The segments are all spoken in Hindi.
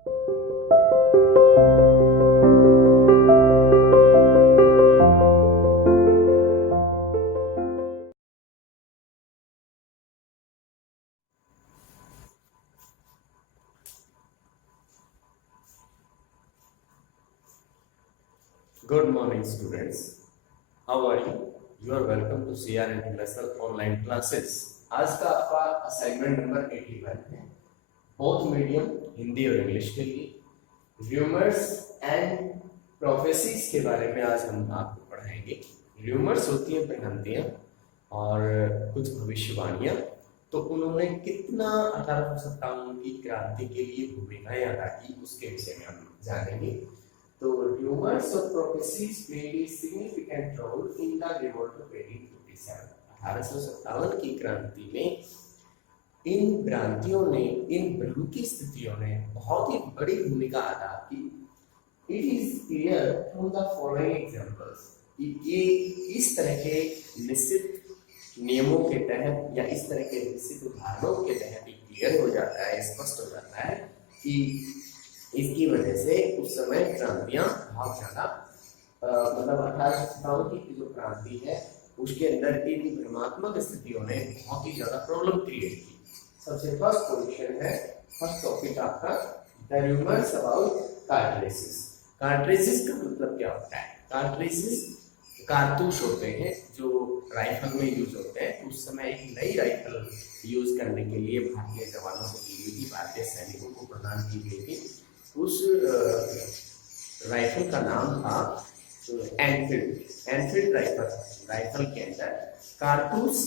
Good morning, students. How are you? You are welcome to CR International Online Classes. आज का आपका असाइनमेंट नंबर 81 है, बोथ मीडियम हिंदी और इंग्लिश के लिए। र्यूमर्स एंड प्रोफेसीज के बारे में आज हम आपको पढ़ाएंगे। र्यूमर्स होती हैं भ्रांतियाँ और कुछ भविष्यवाणियाँ। तो उन्होंने कितना 1857 की क्रांति के लिए भूमिकाएं अदा की, उसके विषय में हम जानेंगे। तो rumors or prophecies played a significant role in the revolt of 1857। 1857 की क्रांति में इन भ्रांतियों ने, इन भ्रम स्थितियों ने बहुत ही बड़ी भूमिका अदा की। It is clear from the following examples कि ये इस तरह के निश्चित नियमों के तहत या इस तरह के निश्चित उदाहरणों के तहत क्लियर हो जाता है, स्पष्ट हो जाता है कि इसकी वजह से उस समय क्रांतियां बहुत ज्यादा मतलब 1857 की जो क्रांति है उसके अंदर इन भ्रमात्मक स्थितियों ने बहुत ही ज्यादा प्रॉब्लम क्रिएट की। सबसे फर्स्ट पोजीशन है, फर्स्ट टॉपिक आपका the rumours about cartridges. Cartridges का मतलब क्या होता है? कार्ट्रिजेस कारतूस होते हैं जो राइफल में यूज होते हैं। उस समय एक नई राइफल यूज करने के लिए भारतीय जवानों को दी गई थी, भारतीय सैनिकों को प्रदान की गई थी। उस राइफल का नाम था एनफील्ड राइफल के अंदर कारतूस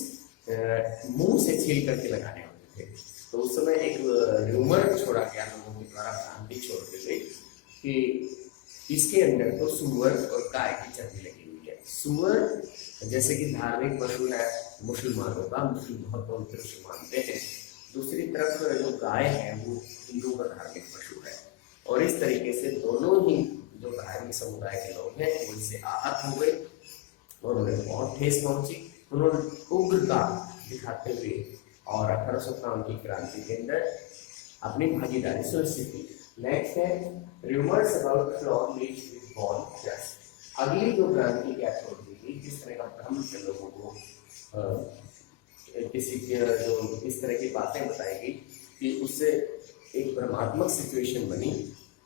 मुंह से छील करके लगाने होते थे। तो उस समय एक र्यूमर छोड़ा गया, लोगों के द्वारा भ्रांति छोड़ दी गई कि इसके अंदर तो सुअर और गाय की चर्बी लगी हुई है। सुअर जैसे कि धार्मिक पशु है मुसलमानों का, मुस्लिम बहुत पवित्र उसे मानते हैं। दूसरी तरफ जो गाय है वो हिंदू का धार्मिक पशु है। और इस तरीके से दोनों ही जो धार्मिक समुदाय के लोग हैं वो इससे आहत हो गए और उन्हें बहुत ठेस पहुंची। उन्होंने उग्रता दिखाते हुए और 1857 की क्रांति के अंदर अपनी भागीदारी सुनिश्चित की। नेक्स्ट है rumours about flog leads with born just. अगली जो क्रांति क्या छोड़ दी गई, जिस तरह का भ्रम के लोगों को किसी के जो इस तरह की बातें बताई गई कि उससे एक भ्रमात्मक सिचुएशन बनी।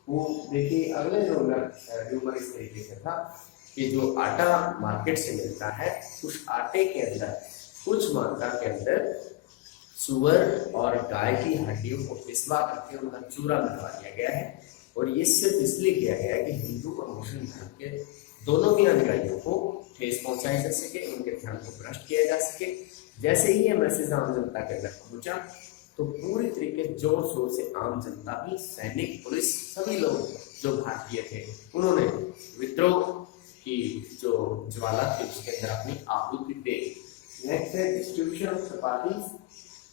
वो देखिए अगले र्यूमर इस तरीके से था कि जो आटा मार्केट से मिलता है उस आटे के अंदर कुछ मात्रा के अंदर सुअर और गाय की हड्डियों को पिसवा करके उनका चूरा बनवा दिया गया है। और ये सिर्फ इसलिए किया गया है कि हिंदू और मुस्लिम धर्म के दोनों ही अनुयायियों को ठेस पहुंचाई जा सके, उनके धर्म को भ्रष्ट किया जा सके। जैसे ही ये मैसेज आम जनता के अंदर पहुंचा तो पूरी तरीके जोर शोर से आम जनता भी, सैनिक, पुलिस, सभी लोग जो भारतीय थे उन्होंने विद्रोह की जो ज्वाला थी उसके अंदर अपनी आहुति दे। नेक्स्ट है डिस्ट्रीब्यूशन ऑफ चपाती।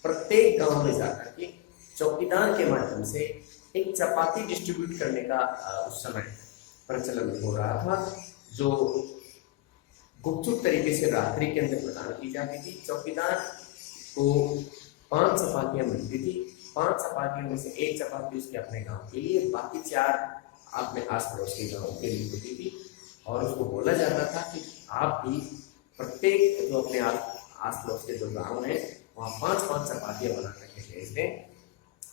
प्रत्येक गांव में जाकर के चौकीदार के माध्यम से एक चपाती डिस्ट्रीब्यूट करने का उस समय प्रचलन हो रहा था, जो गुपचुप तरीके से रात्रि के अंदर प्रदान की जाती थी। चौकीदार को 5 चपातियां मिलती थी। 5 चपातियों में से एक चपाती उसके अपने गांव के लिए, बाकी 4 अपने आस पड़ोस के गाँव के लिए होती थी। और उसको बोला जाता था कि आप भी प्रत्येक जो अपने आस पड़ोस के जो गाँव हैं वहाँ 5-5 चपातियां बना करके भेज दें।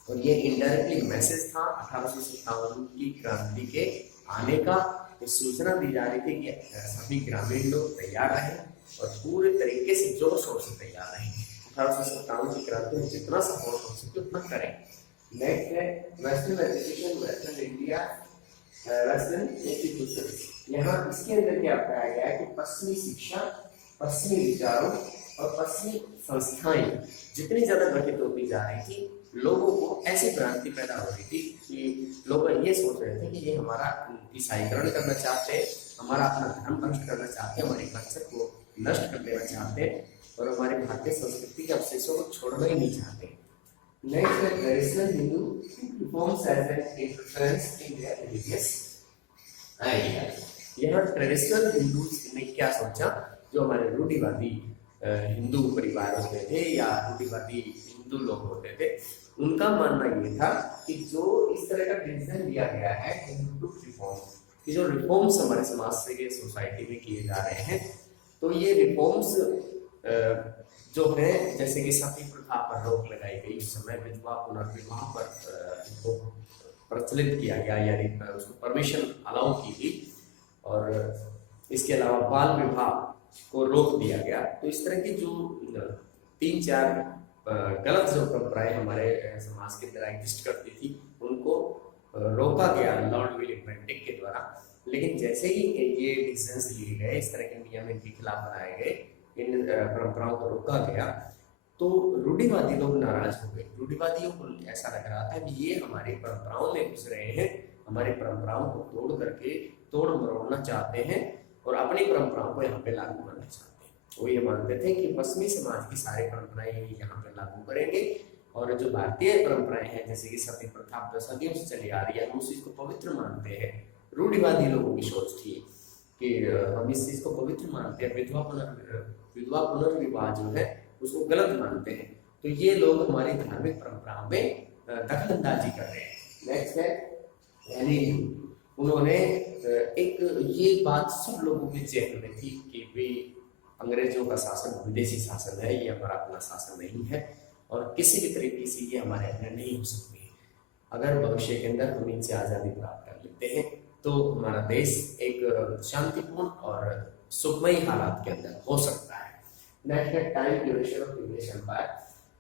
और ये इनडायरेक्टली मैसेज था 1857 की क्रांति के आने का। सूचना दी जा रही थी कि सभी ग्रामीण लोग तैयार रहें और पूरे तरीके से जोर शोर से तैयार रहें। 1857 की क्रांति में जितना सपोर्ट हो सके उतना करें। नेक्स्ट है western education, western India, western institution. यहाँ इसके अंदर क्या बताया गया है कि पश्चिमी शिक्षा, पश्चिमी विचारों और पश्चिमी संस्थाएं जितनी ज्यादा गठित होती जा रही थी, लोगों को ऐसी भ्रांति पैदा हो रही थी कि लोग ये सोच रहे थे कि ये हमारा ईसाईकरण करना चाहते हैं, हमारा अपना धर्म नष्ट करना चाहते हैं, हमारे कल्चर को नष्ट कर देना चाहते हैं और हमारे भारतीय संस्कृति के अवशेषों को छोड़ना ही नहीं चाहते। नेक्स्ट है traditional Hindu reforms as an interference in their religious ideas. यहाँ ट्रेडिशनल हिंदू ने क्या सोचा, जो हमारे रूढ़िवादी हिंदू परिवार होते थे या रूढ़िवादी हिंदू लोग होते थे, उनका मानना ये था कि जो इस तरह का डिसीजन लिया गया है रिफॉर्म, कि जो रिफॉर्म्स हमारे समाज से सोसाइटी में किए जा रहे हैं, तो ये रिफॉर्म्स जो है, जैसे कि सती प्रथा पर रोक लगाई गई, उस समय विधवा पुनर्विवाह पर इसको प्रचलित किया गया, यानी उसको परमिशन अलाउ की गई, और इसके अलावा बाल विवाह को रोक दिया गया। तो इस तरह की जो 3-4 गलत जो परंपराएं हमारे समाज के अंदर एग्जिस्ट करती थी, उनको रोका गया लॉर्ड विलियम बेंटिक के द्वारा। लेकिन जैसे ही ये डिसीजंस लिए गए, इस तरह के नियम इनके खिलाफ बनाए गए, इन परंपराओं को रोका गया, तो रूढ़िवादी लोग नाराज हो गए। रूढ़िवादियों को ऐसा लग रहा था कि ये हमारी परंपराओं में घुस रहे हैं, हमारी परंपराओं को तोड़ करके तोड़ मरोड़ना चाहते हैं और अपनी परंपराओं को यहाँ पे लागू करना चाहते हैं। वो ये मानते थे कि पश्चिमी समाज की सारी परंपराएं यहाँ पे लागू करेंगे, और जो भारतीय परंपराएं हैं, जैसे कि सती प्रथा सदियों से चली आ रही है, हम उस चीज को पवित्र मानते हैं। रूढ़िवादी लोगों की सोच थी कि हम इस चीज को पवित्र मानते हैं, विधवा पुनर्विवाह जो है उसको गलत मानते हैं। तो ये लोग हमारी धार्मिक परंपराओं में दखलंदाजी कर रहे हैं। नेक्स्ट है लेनिन। उन्होंने एक ये बात सब लोगों के जहन में थी कि भाई अंग्रेजों का शासन विदेशी शासन है, ये हमारा अपना शासन नहीं है, और किसी भी तरीके से ये हमारे अपने नहीं हो सकते। अगर भविष्य के अंदर हम इनसे आज़ादी प्राप्त कर लेते हैं तो हमारा देश एक शांतिपूर्ण और सुखमय हालात के अंदर हो सकता है। नेक्स्ट है time duration of English empire.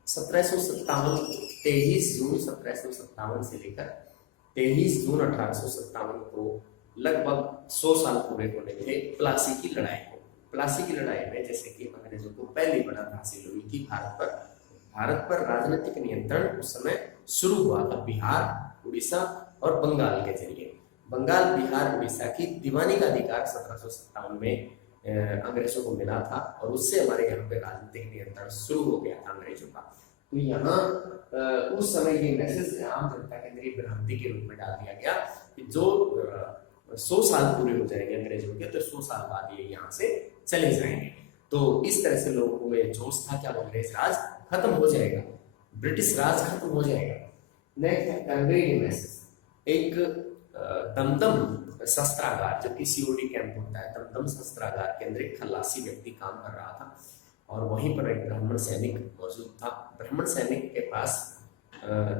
1757 23 जून 1757 से लेकर 23 जून 1857 को लगभग 100 साल पूरे होने थे प्लासी की लड़ाई को। प्लासी की लड़ाई में जैसे कि अंग्रेजों को पहली बढ़त हासिल हुई थी भारत पर राजनीतिक नियंत्रण उस समय शुरू हुआ था बिहार, उड़ीसा और बंगाल के जरिए। बंगाल, बिहार, उड़ीसा की दीवानी का अधिकार 1757 में अंग्रेजों को मिला था, और उससे हमारे यहाँ पे राजनीतिक नियंत्रण शुरू हो गया था अंग्रेजों का। तो यहाँ उस समय ये मैसेज आम जनता के अंदर भ्रांति के रूप में डाल दिया गया कि जो 100 साल पूरे हो जाएंगे अंग्रेजों के, तो 100 साल बाद ये यहाँ से चले जाएंगे। तो इस तरह से लोगों में जोश था कि अब अंग्रेज राज खत्म हो जाएगा, ब्रिटिश राज खत्म हो जाएगा। नेक्स्ट है कैम्ब्रिज मैसेज। एक दमदम शस्त्रागार, जो कि सीओडी कैंप होता है, दमदम शस्त्रागार के अंदर एक खल्लासी व्यक्ति काम कर रहा था, और वहीं पर एक ब्राह्मण सैनिक मौजूद था। ब्राह्मण सैनिक के पास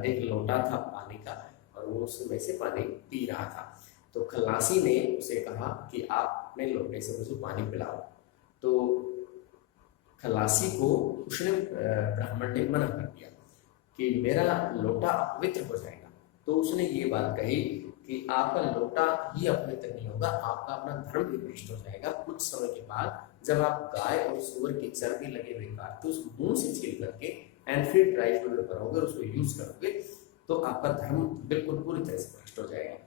एक लोटा था पानी का, और वो उसमें से पानी पी रहा था। तो खल्लासी ने उसे कहा कि आप अपने लोटे से मुझे पानी पिलाओ। तो खल्लासी को उसने ब्राह्मण ने मना कर दिया कि मेरा लोटा अपवित्र हो जाएगा। तो उसने ये बात कही कि आपका लोटा ही अपवित्र नहीं होगा, आपका अपना धर्म भी भ्रष्ट हो जाएगा। कुछ समय के बाद जब आप गाय और सूअर की चर्बी लगे हुए कारतूस मुंह से छील करके एनफील्ड राइफल करोगे, उसको यूज करोगे, तो आपका धर्म बिल्कुल पूरी तरह से भ्रष्ट हो जाएगा।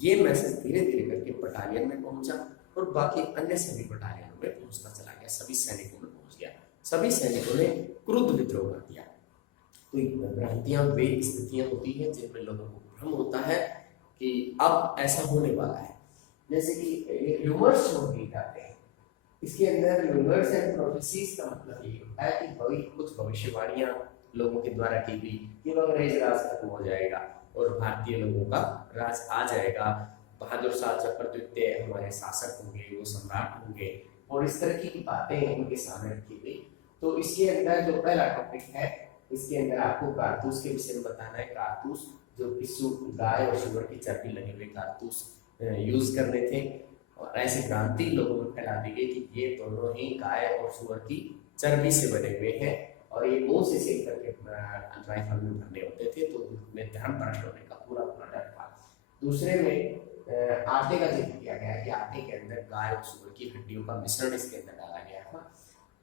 ये मैसेज धीरे धीरे करके बटालियन में पहुंचा, और बाकी अन्य सभी बटालियनों में पहुंचता चला गया, सभी सैनिकों में पहुंच गया। सभी सैनिकों ने क्रुद्ध विद्रोह कर दिया। तो भ्रांतियां वे स्थितियां होती हैं जिनमें लोगों को भ्रम होता है कि अब ऐसा होने वाला है। जैसे कि ह्यूमर्स छोड़ दिए जाते हैं, इसके अंदर ह्यूमर्स एंड प्रोफेसीज का मतलब ये होता है कि कुछ भविष्यवाणियां लोगों के द्वारा की गई कि अंग्रेज राज खत्म हो जाएगा और भारतीय लोगों का राज आ जाएगा, बहादुर शाह जफर द्वितीय हमारे शासक होंगे, वो सम्राट होंगे, और इस तरह की बातें उनके सामने रखी गई। तो इसके अंदर जो पहला टॉपिक है, इसके अंदर आपको कारतूस के विषय में बताना है। कारतूस जो कि गाय और सूअर की चर्बी लगे हुए कारतूस यूज करने थे, और ऐसी भ्रांति लोगों में फैला दी गई कि ये दोनों ही गाय और सूअर की चर्बी से बने हुए हैं, और ये मुंह से सेक करके राइफल में भरने होते थे। तो उनमें धर्म भ्रष्ट होने का पूरा डर था। दूसरे में आटे का जिक्र किया गया कि आटे के अंदर गाय और सूअर की हड्डियों का मिश्रण इसके अंदर डाला गया था।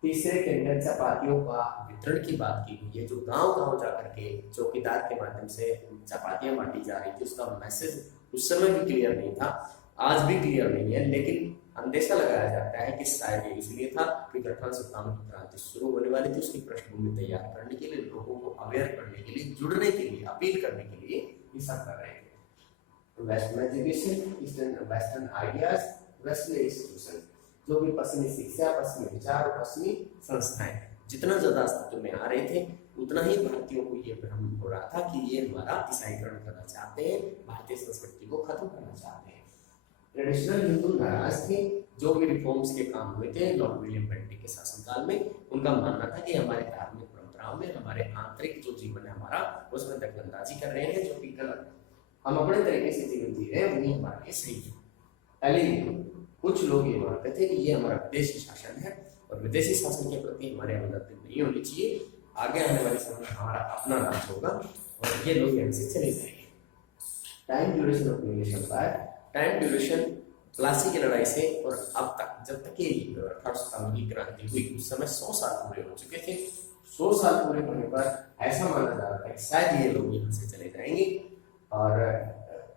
तीसरे के अंदर चपातियों का वितरण की बात की गई है, जो गांव-गांव जाकर के चौकीदार के माध्यम से चपातियां बांटी जा रही थी, उसका मैसेज उस समय भी क्लियर नहीं था, आज भी क्लियर नहीं है, लेकिन अंदेशा लगाया जाता है कि शायद ये इसलिए था कि 1857 की क्रांति शुरू होने वाली थी, उसकी पृष्ठभूमि तैयार करने के लिए, लोगों को अवेयर करने के लिए, जुड़ने के लिए, अपील करने के लिए ये सब कर रहे थे। Western education, eastern western ideas, western institution, जो भी पश्चिमी शिक्षा, पश्चिमी विचार और पश्चिमी संस्थाएं जितना ज्यादा अस्तित्व में आ रहे थे, उतना ही भारतीयों को ये भ्रम हो रहा था कि ये हमारा ईसाईकरण करना चाहते हैं, भारतीय संस्कृति को खत्म करना चाहते हैं। ट्रेडिशनल हिंदू नाराज थे। जो भी रिफॉर्म्स के काम हुए थे लॉर्ड विलियम बेंटिक के शासनकाल में, उनका मानना था कि हमारे धार्मिक परंपराओं में, हमारे आंतरिक जो जीवन है हमारा, उसमें दखलंदाजी कर रहे हैं, जो कि गलत है। हम अपने तरीके से जीवन जी रहे हैं, वही हमारे लिए सही है। पहले कुछ लोग ये मानते थे कि ये हमारा विदेशी शासन है और विदेशी शासन के प्रति हमारे हमदर्दी नहीं होनी चाहिए, आगे आने वाले समय में हमारा अपना राज होगा और ये लोग यहाँ से चले जाएंगे। Time duration of English empire, time duration Plassey की लड़ाई से और अब तक, जब तक ये 18 शताब्दी की क्रांति हुई, उस समय 100 साल पूरे हो चुके थे। 100 साल पूरे होने पर ऐसा माना जा रहा था कि शायद ये लोग यहाँ से चले जाएंगे और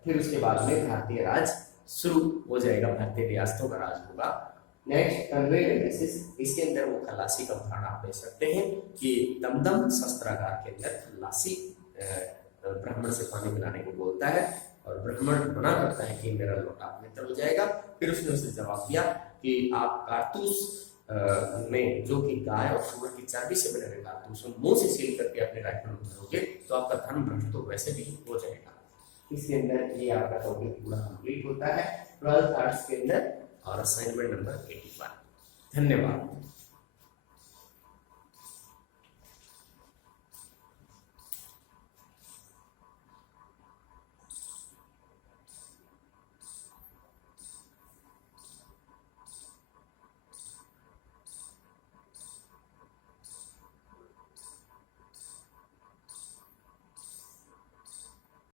फिर उसके बाद में भारतीय राज शुरू हो जाएगा, भारतीय रियासतों का राज होगा। नेक्स्ट कन्वेयर एनालिसिस, इसके अंदर वो खलासी का उदाहरण आप ले सकते हैं कि दमदम शस्त्रागार के अंदर खलासी ब्राह्मण से पानी पिलाने को बोलता है और ब्राह्मण मना करता है कि मेरा लोटा पवित्र हो जाएगा। फिर उसने उसे जवाब दिया कि आप कारतूस में, जो कि गाय और सूअर की चर्बी से बने हुए कारतूस मुंह से सील करके अपने राइफल में भरोगे तो आपका धन भ्रष्ट तो वैसे भी हो जाएगा। इसके अंदर ये आपका टॉपिक पूरा कंप्लीट होता है 12th आर्ट्स के अंदर और असाइनमेंट नंबर 81। धन्यवाद।